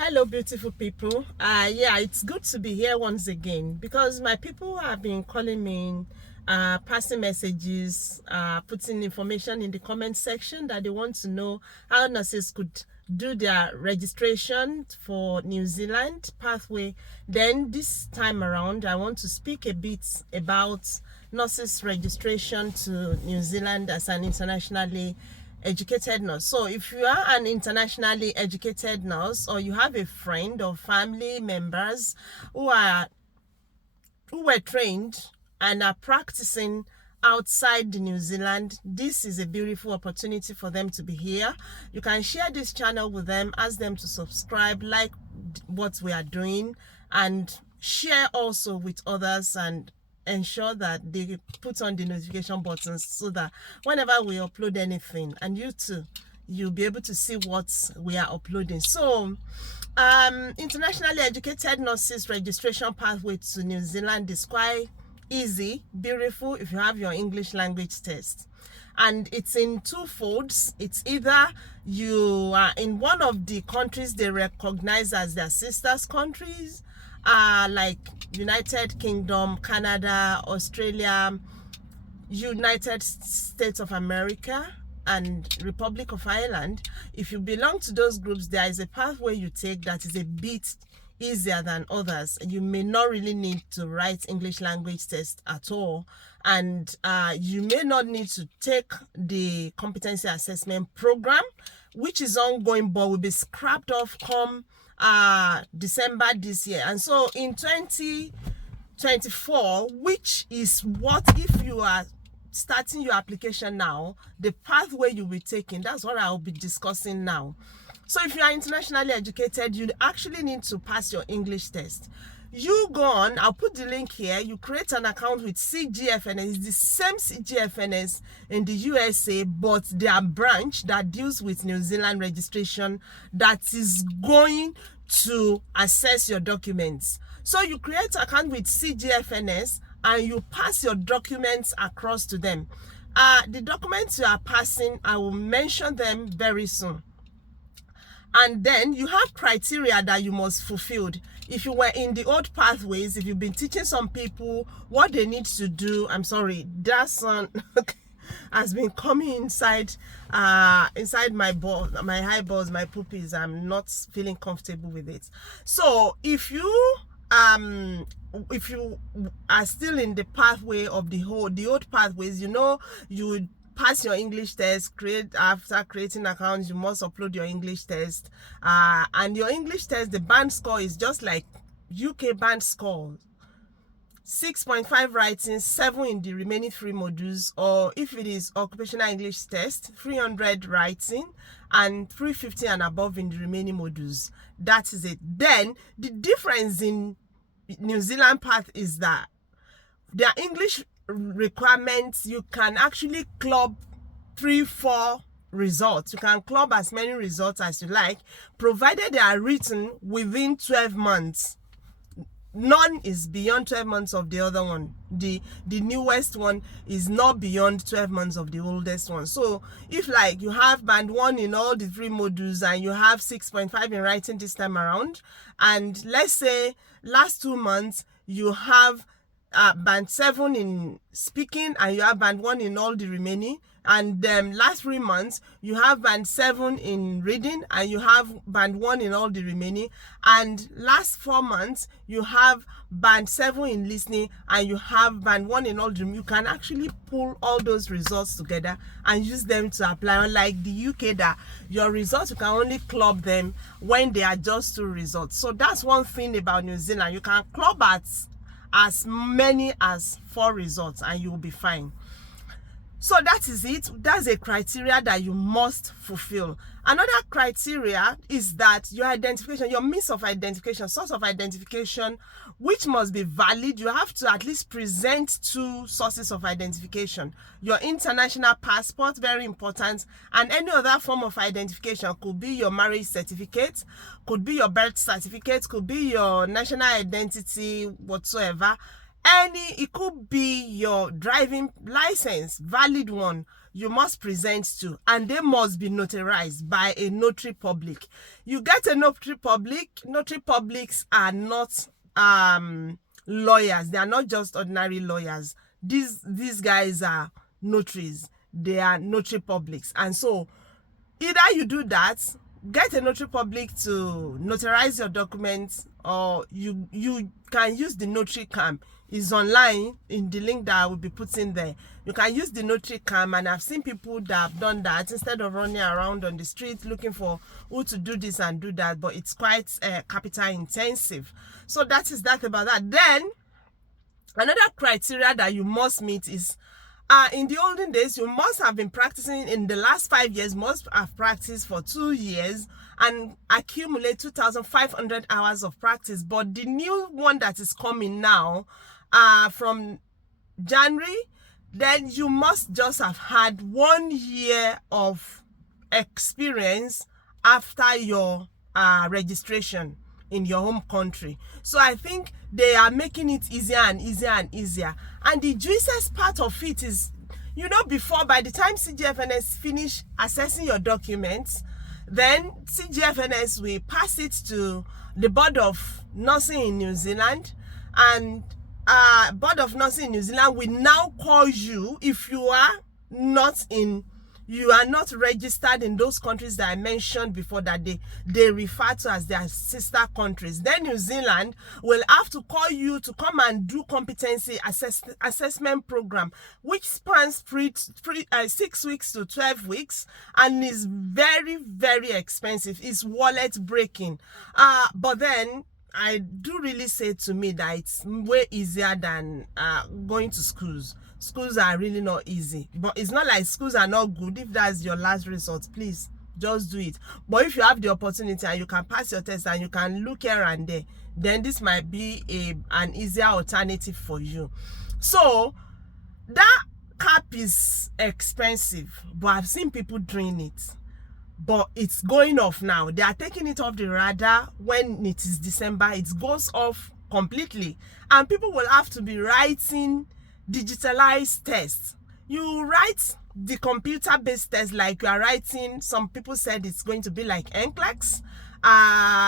Hello, beautiful people. Yeah, it's good to be here once again because my people have been calling me, passing messages, putting information in the comment section that they want to know how nurses could do their registration for New Zealand pathway. Then this time around, I want to speak a bit about nurses registration to New Zealand as an internationally educated nurse. So if you are an internationally educated nurse, or you have a friend or family members who were trained and are practicing outside New Zealand, this is a beautiful opportunity for them to be here. You can share this channel with them, ask them to subscribe, like what we are doing, and share also with others, and ensure that they put on the notification buttons so that whenever we upload anything, and you too, you'll be able to see what we are uploading. So internationally educated nurses registration pathway to New Zealand is quite easy, beautiful, if you have your English language test. And it's in two folds. It's either you are in one of the countries they recognize as their sisters countries, like United Kingdom, Canada, Australia, United States of America, and Republic of Ireland. If you belong to those groups, there is a pathway you take that is a bit easier than others. You may not really need to write English language test at all, and you may not need to take the competency assessment program, which is ongoing but will be scrapped off come December this year. And so in 2024, which is what, if you are starting your application now, the pathway you'll be taking, that's what I'll be discussing now. So if you are internationally educated, you actually need to pass your English test. You go on, I'll put the link here, you create an account with CGFNS. It's the same CGFNS in the USA, but their branch that deals with New Zealand registration that is going to assess your documents. So you create an account with CGFNS and you pass your documents across to them. The documents you are passing, I will mention them very soon. And then you have criteria that you must fulfill. If you were in the old pathways, if you've been teaching some people what they need to do, I'm sorry, that son has been coming inside my ball, my eyeballs, my pupils. I'm not feeling comfortable with it. So if you are still in the pathway of the old pathways, you would pass your English test. After creating accounts, you must upload your English test, and your English test, the band score is just like UK band score, 6.5 writing, 7 in the remaining 3 modules, or if it is occupational English test, 300 writing and 350 and above in the remaining modules. That is it. Then the difference in New Zealand path is that their English requirements, you can actually club 3-4 results. You can club as many results as you like, provided they are written within 12 months. None is beyond 12 months of the other one. The newest one is not beyond 12 months of the oldest one. So if like you have band 1 in all the 3 modules and you have 6.5 in writing this time around, and let's say last 2 months you have band 7 in speaking and you have band 1 in all the remaining, and last 3 months you have band 7 in reading and you have band 1 in all the remaining, and last 4 months you have band 7 in listening and you have band 1 in all the remaining, you can actually pull all those results together and use them to apply. Unlike the UK, that your results, you can only club them when they are just 2 results. So that's one thing about New Zealand. You can club at as many as 4 results and you will be fine. So that is it. That's a criteria that you must fulfill. Another criteria is that your identification, your means of identification, source of identification, which must be valid. You have to at least present 2 sources of identification. Your international passport, very important, and any other form of identification. Could be your marriage certificate, could be your birth certificate, could be your national identity, whatsoever. It could be your driving license, valid one. you must present to, and they must be notarized by a notary public. You get a notary public. Notary publics are not lawyers. They are not just ordinary lawyers. These guys are notaries. They are notary publics. And so either you do that, get a notary public to notarize your documents, or you can use the notary cam. Is online in the link that I will be putting there. You can use the notary cam, and I've seen people that have done that instead of running around on the street looking for who to do this and do that. But it's quite capital intensive. So that is that about that. Then another criteria that you must meet is in the olden days, you must have been practicing in the last 5 years, must have practiced for 2 years and accumulate 2,500 hours of practice. But the new one that is coming now, from January, then you must just have had 1 year of experience after your registration in your home country. So I think they are making it easier and easier and easier. And the juiciest part of it is, before, by the time CGFNS finish assessing your documents, then CGFNS will pass it to the Board of Nursing in New Zealand, and Board of Nursing in New Zealand will now call you if you are not registered in those countries that I mentioned before, that they refer to as their sister countries. Then New Zealand will have to call you to come and do competency assessment program, which spans 6 weeks to 12 weeks and is very, very expensive. It's wallet breaking. But then I do really say to me that it's way easier than going to schools. Schools are really not easy, but it's not like schools are not good. If that's your last resort, please just do it. But if you have the opportunity and you can pass your test and you can look here and there, then this might be an easier alternative for you. So that cap is expensive, but I've seen people doing it. But it's going off now. They are taking it off the radar. When it is December, it goes off completely, and people will have to be writing digitalized tests. You write the computer-based test like you are writing. Some people said it's going to be like NCLEX.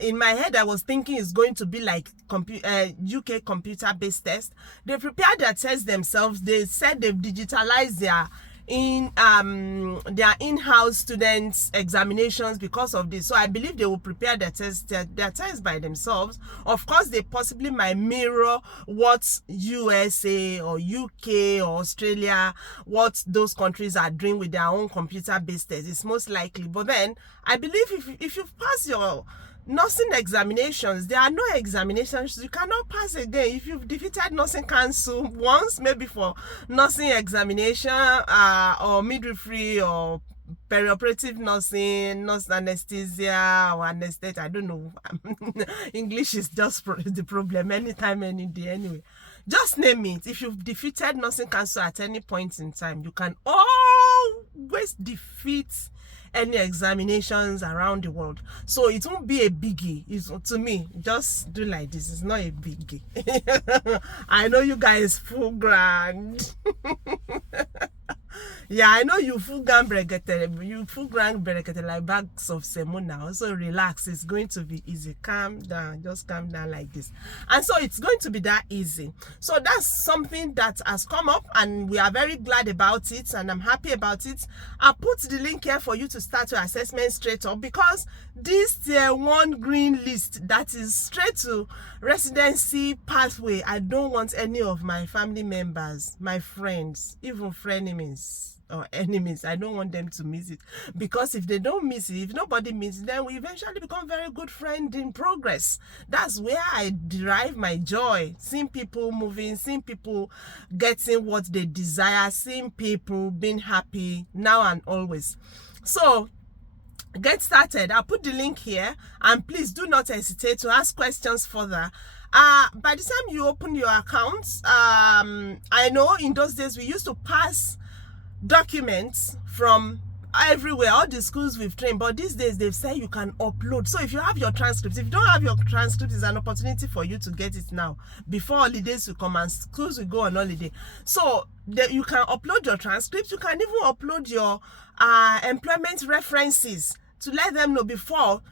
In my head, I was thinking it's going to be like UK computer-based test. They prepared their tests themselves. They said they've digitalized their in-house students examinations because of this. So I believe they will prepare their tests by themselves. Of course, they possibly might mirror what USA or UK or Australia, what those countries are doing with their own computer-based tests. It's most likely. But then I believe if you pass your nursing examinations, there are no examinations. You cannot pass again. If you've defeated nursing council once, maybe for nursing examination or midwifery or perioperative nursing, nurse anesthesia or anesthetic, I don't know. English is just the problem anytime, any day anyway. Just name it. If you've defeated nursing council at any point in time, you can always defeat any examinanations around the world. So it won't be a biggie. To me, just do like this. It's not a biggie. I know you guys full grand. Yeah, I know you full grand brekete like bags of semo now. So relax. It's going to be easy. Calm down. Just calm down like this. And so it's going to be that easy. So that's something that has come up, and we are very glad about it, and I'm happy about it. I'll put the link here for you to start your assessment straight up, because this tier 1 green list that is straight to residency pathway, I don't want any of my family members, my friends, even frenemies or enemies, I don't want them to miss it. Because if they don't miss it, if nobody misses it, then we eventually become very good friends in progress. That's where I derive my joy, seeing people moving, seeing people getting what they desire, seeing people being happy now and always. So get started. I'll put the link here, and please do not hesitate to ask questions further. By the time you open your accounts, I know in those days we used to pass documents from everywhere, all the schools we've trained, but these days they've said you can upload. So if you have your transcripts, if you don't have your transcripts, it's an opportunity for you to get it now before holidays will come and schools will go on holiday. So you can upload your transcripts. You can even upload your employment references to let them know before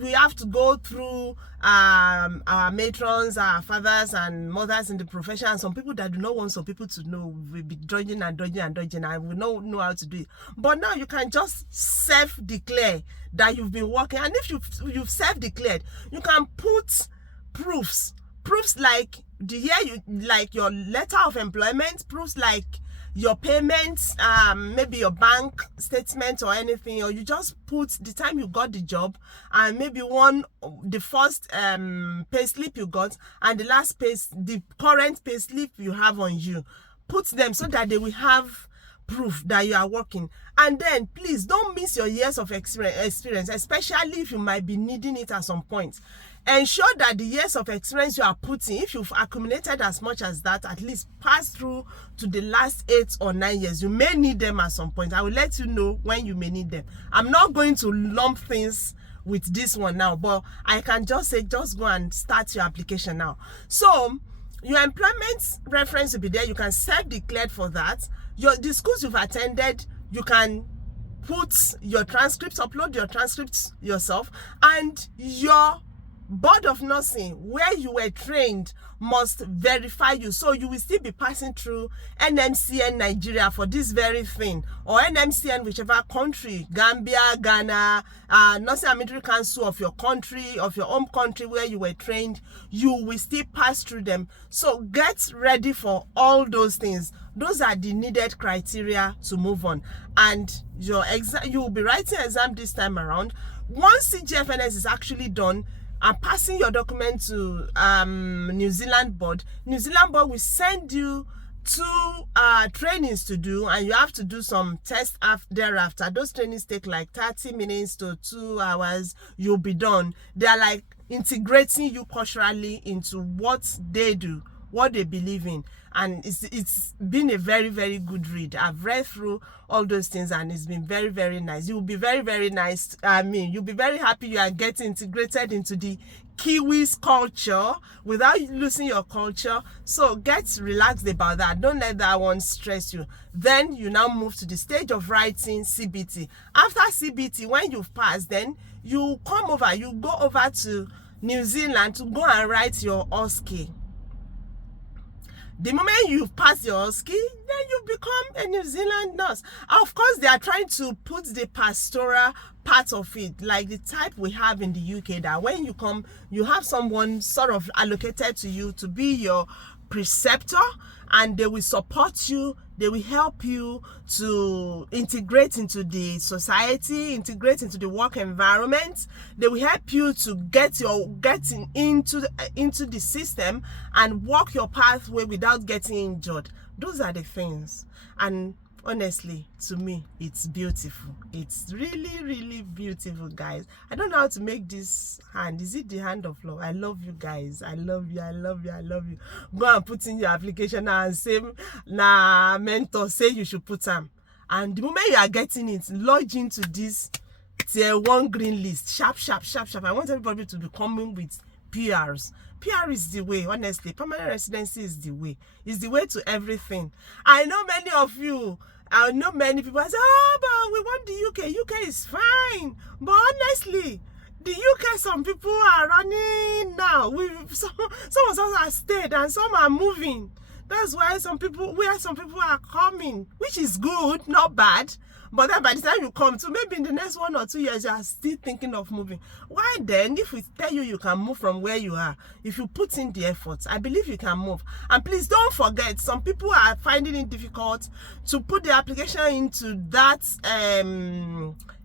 we have to go through our matrons, our fathers and mothers in the profession, and some people that do not want some people to know will be dodging and dodging and dodging, and we don't know how to do it. But now you can just self-declare that you've been working, and if you've self-declared, you can put proofs like the year you, like your letter of employment, proofs like your payments, maybe your bank statement or anything, or you just put the time you got the job and maybe the first pay slip you got and the current pay slip you have on you. Put them so that they will have proof that you are working. And then please don't miss your years of experience, especially if you might be needing it at some point. Ensure that the years of experience you are putting, if you've accumulated as much as that, at least pass through to the last 8 or 9 years. You may need them at some point. I will let you know when you may need them. I'm not going to lump things with this one now, but I can just say, just go and start your application now. So your employment reference will be there. You can self-declare for that. The schools you've attended, you can put your transcripts, upload your transcripts yourself, and your board of nursing where you were trained must verify you. So you will still be passing through NMCN Nigeria for this very thing, or NMCN whichever country, Gambia, Ghana, Nursing and Midwifery Council of your country, of your home country where you were trained. You will still pass through them. So get ready for all those things. Those are the needed criteria to move on. And your exam, you will be writing exam this time around. Once CGFNS is actually done, and passing your document to New Zealand board will send you 2 trainings to do, and you have to do some tests thereafter. Those trainings take like 30 minutes to 2 hours. You'll be done. They are like integrating you culturally into what they do, what they believe in, and it's been a very, very good read. I've read through all those things and it's been very, very nice. You'll be very, very nice. You'll be very happy you are getting integrated into the Kiwis culture without losing your culture. So get relaxed about that. Don't let that one stress you. Then you now move to the stage of writing CBT. After CBT, when you've passed, then you go over to New Zealand to go and write your OSCE. The moment you pass your OSCE, then you become a New Zealand nurse. Of course, they are trying to put the pastoral part of it, like the type we have in the UK, that when you come, you have someone sort of allocated to you to be your preceptor, and they will support you, they will help you to integrate into the society, integrate into the work environment. They will help you to getting into the system and walk your pathway without getting injured. Those are the things. And honestly, to me, it's beautiful. It's really, really beautiful, guys. I don't know how to make this hand. Is it the hand of love? I love you guys. I love you. I love you. I love you. Go and put in your application now and say, nah, mentor say you should put them. And the moment you are getting it, lodge into this tier 1 green list. Sharp, sharp, sharp, sharp. I want everybody to be coming with PRs. PR is the way, honestly. Permanent residency is the way. It's the way to everything. I know many of you, I know many people say, oh, but we want the UK. UK is fine. But honestly, the UK, some people are running now. Some of us are stayed and some are moving. That's why some people are coming, which is good, not bad. But then by the time you come to, maybe in the next 1 or 2 years, you are still thinking of moving. Why then, if we tell you can move from where you are, if you put in the effort, I believe you can move. And please don't forget, some people are finding it difficult to put the application into that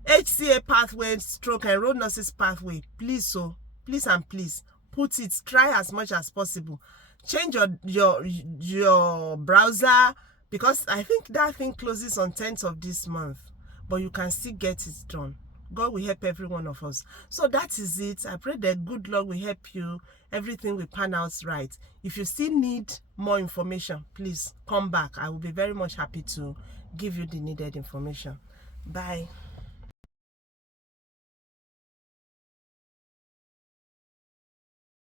HCA pathway, stroke and road nurses pathway. Please, please and please, put it, try as much as possible. Change your browser, because I think that thing closes on 10th of this month, but you can still get it done. God will help every one of us. So that is it. I pray that good luck will help you. Everything will pan out right. If you still need more information, please come back. I will be very much happy to give you the needed information. Bye.